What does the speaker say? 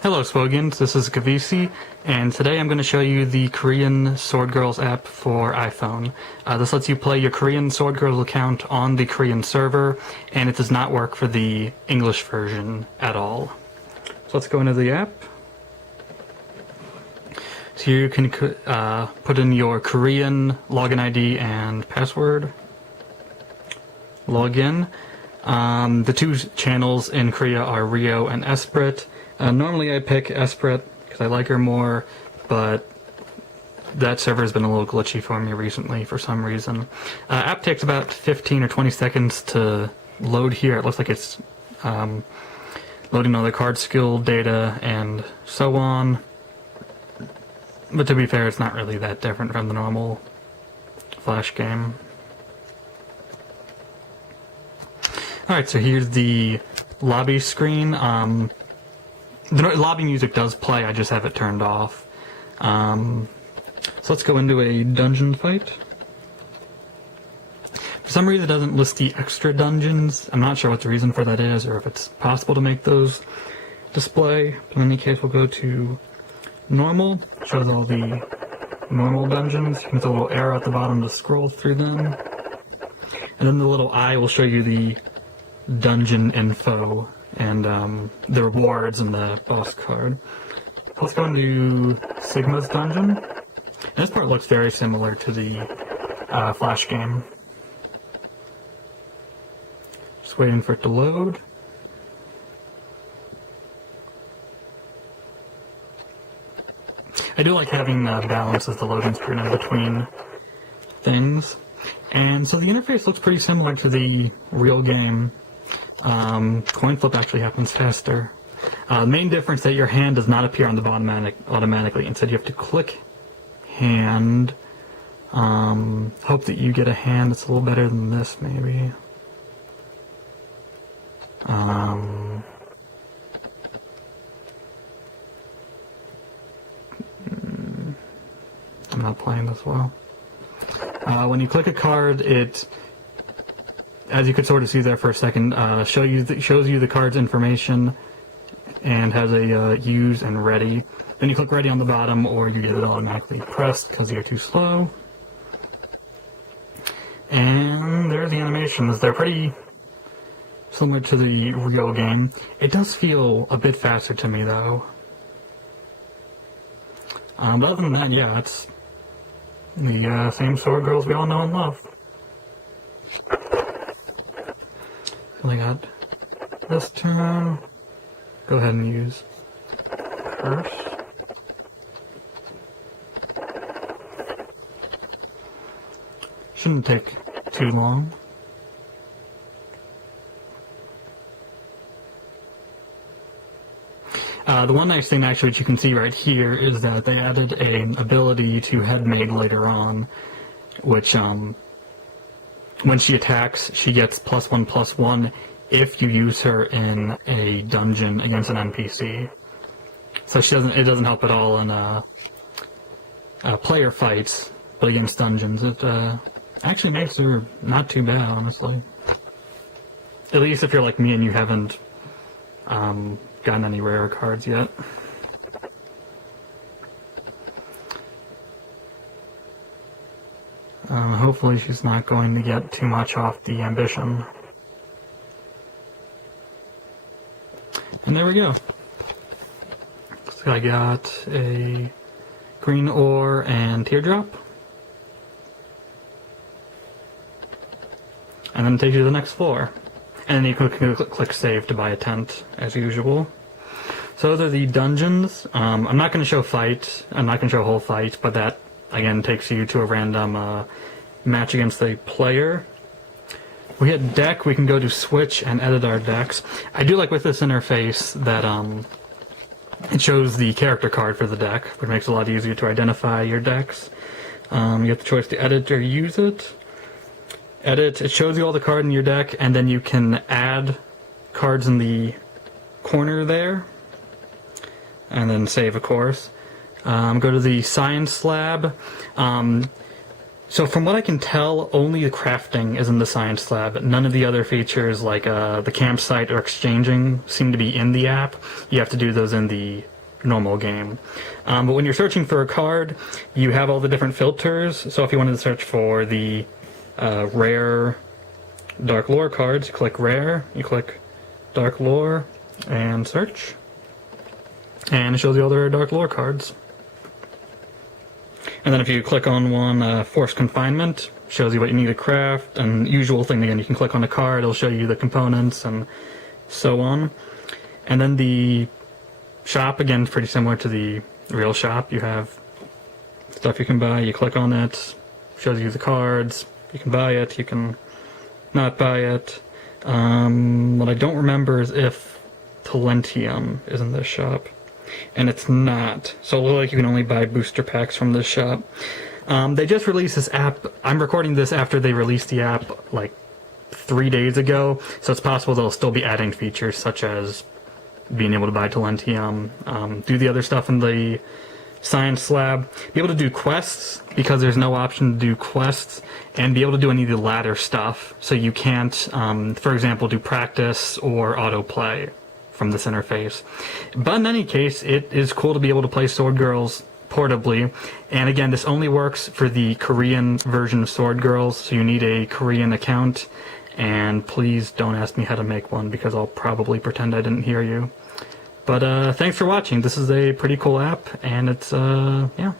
Hello Swogians, this is Gavisi, and today I'm going to show you the Korean Sword Girls app for iPhone. This lets you play your Korean Sword Girls account on the Korean server, and it does not work for the English version at all. So let's go into the app. So here you can put in your Korean login ID and password. Log in. The two channels in Korea are Rio and Esprit. Normally I pick Esprit because I like her more, but that server has been a little glitchy for me recently for some reason. App takes about 15 or 20 seconds to load here. It looks like it's loading all the card skill data and so on. But to be fair, it's not really that different from the normal Flash game. Alright, so here's the lobby screen. The lobby music does play, I just have it turned off. So let's go into a dungeon fight. For some reason it doesn't list the extra dungeons. I'm not sure what the reason for that is, or if it's possible to make those display. But in any case, we'll go to normal. It shows all the normal dungeons. You can see a little arrow at the bottom to scroll through them. And then the little eye will show you the dungeon info and the rewards and the boss card. Let's go into Sigma's dungeon. And this part looks very similar to the Flash game. Just waiting for it to load. I do like having balance as the loading screen in between things. And so the interface looks pretty similar to the real game. Coin flip actually happens faster. Main difference that your hand does not appear on the bottom automatically. Instead, you have to click hand. Hope that you get a hand that's a little better than this, maybe. I'm not playing this well. When you click a card, it, as you could sort of see there for a second, shows you the card's information and has a use and ready. Then you click ready on the bottom, or you get it automatically pressed because you're too slow. And there's the animations. They're pretty similar to the real game. It does feel a bit faster to me, though. But other than that, yeah, it's the same Sword Girls we all know and love. I got this turn. Go ahead and use first. Shouldn't take too long. The one nice thing actually that you can see right here is that they added an ability to head maid later on, which when she attacks, she gets +1/+1 if you use her in a dungeon against an NPC. So it doesn't help at all in player fights, but against dungeons, it actually makes her not too bad, honestly. At least if you're like me and you haven't gotten any rare cards yet. Hopefully she's not going to get too much off the ambition. And there we go. So I got a green ore and teardrop. And then it takes you to the next floor. And then you can click save to buy a tent, as usual. So those are the dungeons. I'm not going to show fight. I'm not going to show a whole fight, but that, again, takes you to a random match against a player. We hit deck, we can go to switch and edit our decks. I do like with this interface that it shows the character card for the deck, which makes it a lot easier to identify your decks. You have the choice to edit or use it. Edit, it shows you all the cards in your deck, and then you can add cards in the corner there. And then save, of course. Go to the science lab. So from what I can tell, only the crafting is in the science lab. None of the other features like the campsite or exchanging seem to be in the app. You have to do those in the normal game. But when you're searching for a card, you have all the different filters. So if you wanted to search for the rare Dark Lore cards, you click Rare, you click Dark Lore, and search. And it shows you all the rare Dark Lore cards. And then if you click on one, Forced Confinement, shows you what you need to craft, and usual thing again, you can click on a card, it'll show you the components and so on. And then the shop, again, pretty similar to the real shop. You have stuff you can buy, you click on it, shows you the cards, you can buy it, you can not buy it. What I don't remember is if Talentium is in this shop. And it's not. So it looks like you can only buy booster packs from this shop. They just released this app. I'm recording this after they released the app like 3 days ago, so it's possible they'll still be adding features such as being able to buy Talentium, do the other stuff in the science lab, be able to do quests because there's no option to do quests, and be able to do any of the ladder stuff. So you can't, for example, do practice or autoplay from this interface. But in any case, it is cool to be able to play Sword Girls portably. And again, this only works for the Korean version of Sword Girls, so you need a Korean account. And please don't ask me how to make one because I'll probably pretend I didn't hear you. But thanks for watching. This is a pretty cool app, and it's, yeah.